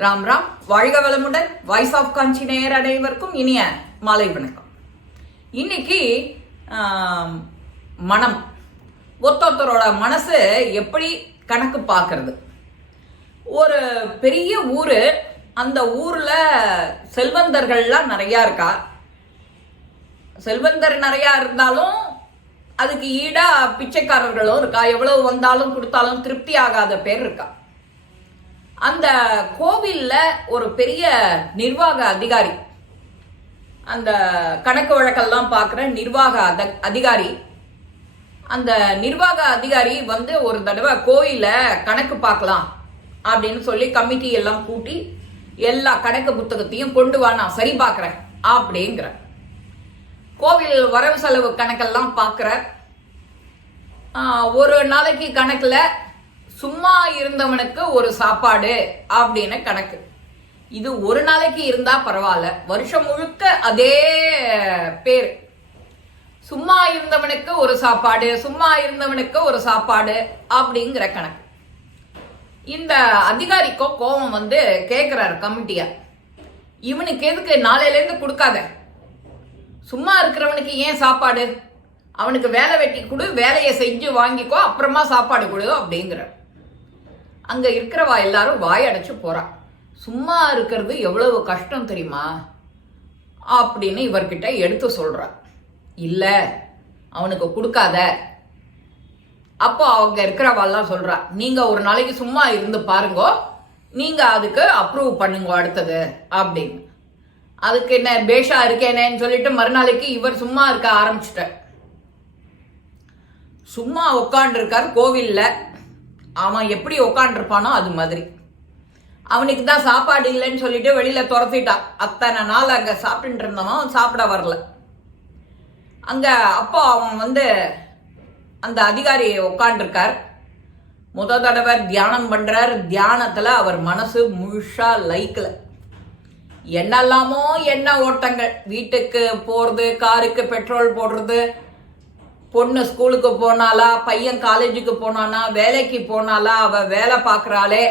ராம் ராம். வாழ்க வளமுடன். Voice of காஞ்சி நேயர் அனைவருக்கும் இனிய மாலை வணக்கம். இன்னைக்கு மனம் ஒருத்தொருத்தரோட மனசு எப்படி கணக்கு பார்க்கறது? ஒரு பெரிய ஊர் அந்த ஊரில் செல்வந்தர்கள்லாம் நிறையா இருக்கா? செல்வந்தர் நிறையா இருந்தாலும் அதுக்கு ஈடாக பிச்சைக்காரர்களும் இருக்கா? எவ்வளவு வந்தாலும் கொடுத்தாலும் திருப்தி ஆகாத பேர் இருக்கா? அந்த கோவில்ல ஒரு பெரிய நிர்வாக அதிகாரி அந்த கணக்கு வழக்கெல்லாம் பார்க்குற நிர்வாக அத அதிகாரி. அந்த நிர்வாக அதிகாரி வந்து ஒரு தடவை கோயில கணக்கு பார்க்கலாம் அப்படின்னு சொல்லி கமிட்டி எல்லாம் கூட்டி எல்லா கணக்கு புத்தகத்தையும் கொண்டு வா நான் சரி பார்க்குறேன் அப்படிங்கிற. கோவில் வரவு செலவு கணக்கெல்லாம் பார்க்குற. ஒரு நாளைக்கு கணக்கில் சும்மா இருந்தவனுக்கு ஒரு சாப்பாடு அப்படின்னு கணக்கு. இது ஒரு நாளைக்கு இருந்தா பரவாயில்ல. வருஷம் முழுக்க அதே பேர். சும்மா இருந்தவனுக்கு ஒரு சாப்பாடு சும்மா இருந்தவனுக்கு ஒரு சாப்பாடு அப்படிங்கிற கணக்கு. இந்த அதிகாரிக்கோ கோபம் வந்து கேட்குறாரு கமிட்டிய. இவனுக்கு எதுக்கு நாளையிலேருந்து கொடுக்காத? சும்மா இருக்கிறவனுக்கு ஏன் சாப்பாடு? அவனுக்கு வேலை வெட்டி கொடு வேலையை செஞ்சு வாங்கிக்கோ அப்புறமா சாப்பாடு கொடு அப்படிங்கிற அங்கே இருக்கிறவா எல்லாரும் வாய் போகிறா சும்மா இருக்கிறது எவ்வளவு கஷ்டம் தெரியுமா? அப்படின்னு இவர்கிட்ட எடுத்து சொல்கிறா இல்லை அவனுக்கு கொடுக்காத. அப்போ அவங்க இருக்கிறவாள்லாம் சொல்கிறா நீங்கள் ஒரு நாளைக்கு சும்மா இருந்து பாருங்கோ. நீங்கள் அதுக்கு அப்ரூவ் பண்ணுங்க அடுத்தது அப்படின்னு. அதுக்கு என்ன பேஷா இருக்கேனேன்னு சொல்லிட்டு மறுநாளைக்கு இவர் சும்மா இருக்க ஆரம்பிச்சிட்டார். சும்மா உட்காண்டிருக்கார் கோவிலில். அவன் எப்படி உக்காண்டிருப்பானோ அது மாதிரி. அவனுக்கு தான் சாப்பாடு இல்லைன்னு சொல்லிட்டு வெளியில துரத்திட்டான் அத்தனை நாள் அங்க சாப்பிட்டு இருந்தவன் சாப்பிட வரல. அங்க அப்போ அவன் வந்து அந்த அதிகாரி உட்காண்டிருக்கார் முத தடவை தியானம் பண்றார். தியானத்துல அவர் மனசு முழுஷா லைக்கல. என்னெல்லாமோ என்ன ஓட்டங்கள். வீட்டுக்கு போறது காருக்கு பெட்ரோல் போடுறது பொண்ணு ஸ்கூலுக்கு போனாலா பையன் காலேஜுக்கு போனானா? வேலைக்கு போனாலா அவள் வேலை பார்க்குறாளே.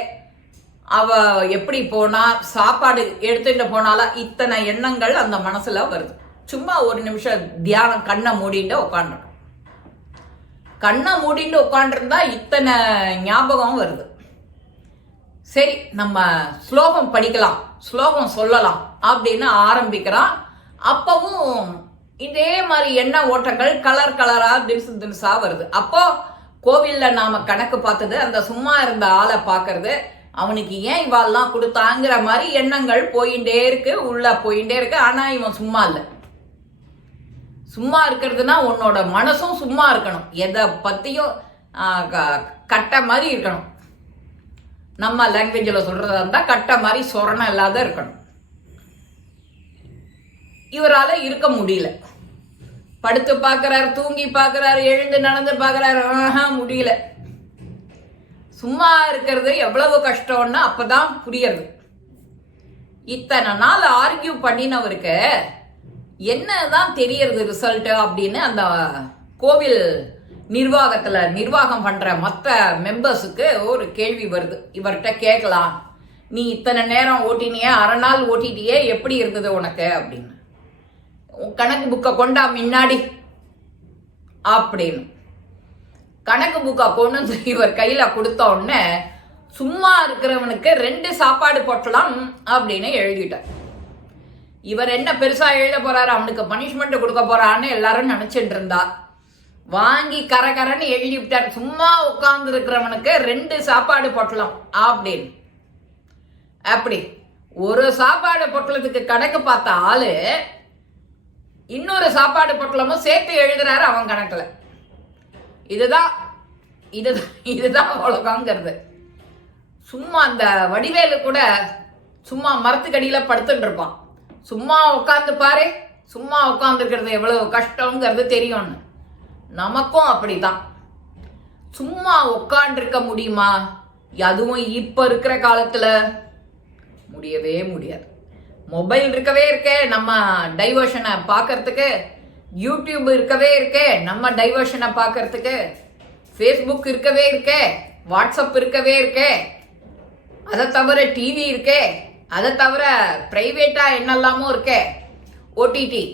அவள் எப்படி போனா? சாப்பாடு எடுத்துகிட்டு போனாலா இத்தனை எண்ணங்கள் அந்த மனசில் வருது. சும்மா ஒரு நிமிஷம் தியானம் கண்ணை மூடிட்டு உட்காந்துருக்கோம் கண்ணை மூடிட்டு உட்காண்டிருந்தா இத்தனை ஞாபகம் வருது. சரி நம்ம ஸ்லோகம் படிக்கலாம். ஸ்லோகம் சொல்லலாம் அப்படின்னு ஆரம்பிக்கிறான். அப்பவும் இதே மாதிரி எண்ண ஓட்டங்கள் கலர் கலரா தினுசு தினுசா வருது. அப்போ கோவில்ல நாம கணக்கு பார்த்தது அந்த சும்மா இருந்த ஆளை பார்க்கறது அவனுக்கு ஏன் இவாள்லாம் கொடுத்தாங்கிற மாதிரி எண்ணங்கள் போயிட்டே இருக்கு உள்ள போயிட்டே இருக்கு. ஆனா இவன் சும்மா இல்லை. சும்மா இருக்கிறதுனா உன்னோட மனசும் சும்மா இருக்கணும். எதை பத்தியும் க- கட்ட மாதிரி இருக்கணும். நம்ம லாங்குவேஜில் சொல்றதா இருந்தால் கட்ட மாதிரி சொரணம் இல்லாத இருக்கணும். இவரால் இருக்க முடியல. படுத்து பார்க்கறாரு தூங்கி பார்க்குறாரு எழுந்து நடந்து பார்க்கறாரு ஆஹா முடியல. சும்மா இருக்கிறது எவ்வளவு கஷ்டம்னு அப்பதான் புரியுது இத்தனை நாள் ஆர்கியூ பண்ணினவருக்கு என்னதான் தெரியறது ரிசல்ட் அப்படின்னு அந்த கோவில் நிர்வாகத்துல நிர்வாகம் பண்ற மற்ற மெம்பர்ஸுக்கு ஒரு கேள்வி வருது. இவர்கிட்ட கேட்கலாம். நீ இத்தனை நேரம் ஓட்டினியே அரை நாள் ஓட்டிட்டியே எப்படி இருந்தது உனக்கு அப்படின்னு. கணக்கு புக்கை கொண்டா முன்னாடி. அப்படின்னு. கணக்கு புக்கை கொண்டு வந்து இவர் கையில் கொடுத்த உடனே சும்மா இருக்கிறவனுக்கு ரெண்டு சாப்பாடு போட்டலாம் அப்படின்னு எழுதிட்டார். இவர் என்ன பெருசா எழுத போறாரு அவனுக்கு பனிஷ்மெண்ட் கொடுக்க போறான்னு எல்லாரும் நினைச்சிட்டு இருந்தா. வாங்கி கரகரன்னு எழுதி விட்டார். சும்மா உட்கார்ந்து இருக்கிறவனுக்கு ரெண்டு சாப்பாடு போட்டலாம் அப்படின்னு. அப்படி. ஒரு சாப்பாடு பொட்டலத்துக்கு கணக்கு பார்த்த ஆளு இன்னொரு சாப்பாடு பொட்டலமும் சேர்த்து எழுதுறாரு அவன் கணக்குல. இதுதான் இதுதான் இதுதான் உலகங்கிறது சும்மா அந்த வடிவேலு கூட சும்மா மரத்துக்கடியில் படுத்துட்டு இருப்பான். சும்மா உட்காந்து பாரு சும்மா உட்காந்துருக்கிறது எவ்வளவு கஷ்டங்கிறது தெரியும்னு. நமக்கும் அப்படிதான் சும்மா உட்காண்டிருக்க முடியுமா? அதுவும் இப்ப இருக்கிற காலத்துல முடியவே முடியாது. மொபைல் இருக்கவே இருக்கே நம்ம டைவர்ஷனை பார்க்கறதுக்கு யூடியூப் இருக்கவே இருக்கே நம்ம டைவர்ஷனை பார்க்கறதுக்கு ஃபேஸ்புக் இருக்கவே இருக்கே வாட்ஸ்அப் இருக்கவே இருக்கே அதை தவிர டிவி இருக்கே அதை தவிர ப்ரைவேட்டாக என்னெல்லாமோ இருக்கே ஓடிடி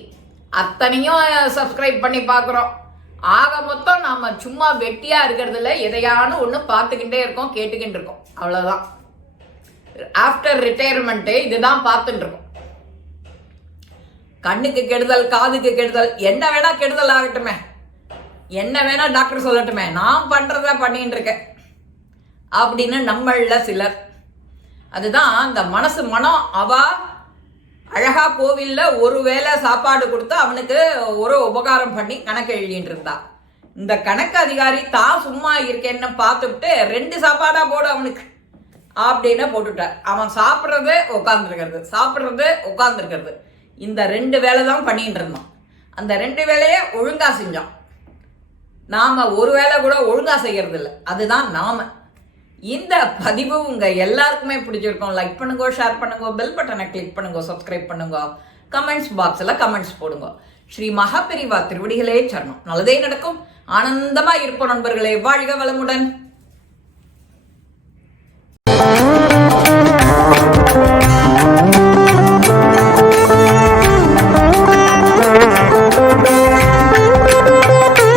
அத்தனையும் சப்ஸ்கிரைப் பண்ணி பார்க்குறோம் ஆக மொத்தம் நாம் சும்மா வெட்டியாக இருக்கிறதுல எதையான ஒன்று பார்த்துக்கிட்டே இருக்கோம் கேட்டுக்கிட்டு இருக்கோம். அவ்வளோதான் ஆஃப்டர் ரிட்டையர்மெண்ட்டு இதுதான் பார்த்துட்டு இருக்கோம். கண்ணுக்கு கெடுதல் காதுக்கு கெடுதல் என்ன வேணா கெடுதல் ஆகட்டுமே. என்ன வேணா டாக்டர் சொல்லட்டுமே. நான் பண்றத பண்ணிட்டு இருக்கேன். அப்படின்னு நம்மள சிலர். அதுதான் அந்த மனசு மனம். அவ அழகா கோவில்ல ஒரு வேளை சாப்பாடு கொடுத்து அவனுக்கு ஒரு உபகாரம் பண்ணி கணக்கு எழுதிட்டு இருந்தா. இந்த கணக்கு அதிகாரி தான் சும்மா இருக்கேன்னு பார்த்துட்டு ரெண்டு சாப்பாடா போடு அவனுக்கு அப்படின்னு போட்டுட்டார். அவன் சாப்பிட்றது உட்காந்துருக்கிறது சாப்பிட்றது உட்காந்துருக்கிறது இந்த ரெண்டு வேலை தான் பண்ணிகிட்டு இருந்தோம் அந்த ரெண்டு வேலையை ஒழுங்காக செஞ்சோம். நாம் ஒரு வேலை கூட ஒழுங்காக செய்கிறதில்ல அதுதான் நாம். இந்த பதிவு உங்கள் எல்லாருக்குமே பிடிச்சிருக்கோம். லைக் பண்ணுங்க ஷேர் பண்ணுங்க பெல் பட்டனை கிளிக் பண்ணுங்க சப்ஸ்கிரைப் பண்ணுங்க கமெண்ட்ஸ் பாக்ஸில் கமெண்ட்ஸ் போடுங்க. ஸ்ரீ மகாபெரிவா திருவடிகளே சரணம். நல்லதே நடக்கும். ஆனந்தமாக இருப்போம் நண்பர்களே. வாழ்க வளமுடன்.